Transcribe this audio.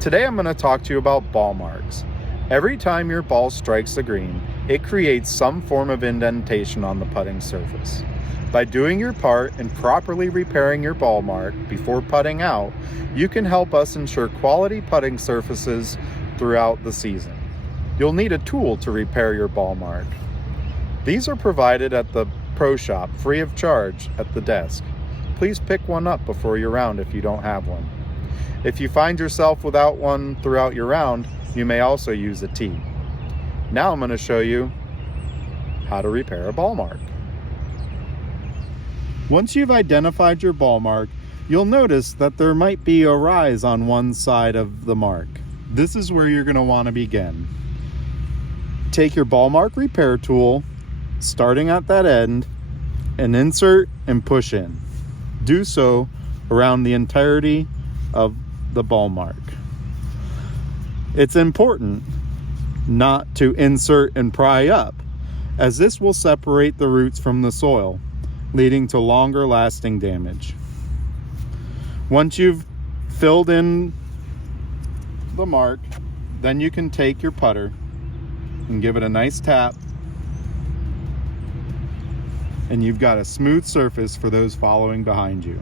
Today I'm going to talk to you about ball marks. Every time your ball strikes the green, it creates some form of indentation on the putting surface. By doing your part and properly repairing your ball mark before putting out, you can help us ensure quality putting surfaces throughout the season. You'll need a tool to repair your ball mark. These are provided at the Pro Shop free of charge at the desk. Please pick one up before your round if you don't have one. If you find yourself without one throughout your round, you may also use a tee. Now I'm going to show you how to repair a ball mark. Once you've identified your ball mark, you'll notice that there might be a rise on one side of the mark. This is where you're going to want to begin. Take your ball mark repair tool, starting at that end, and insert and push in. Do so around the entirety of the ball mark. It's important not to insert and pry up, as this will separate the roots from the soil, leading to longer lasting damage. Once you've filled in the mark, then you can take your putter and give it a nice tap, and you've got a smooth surface for those following behind you.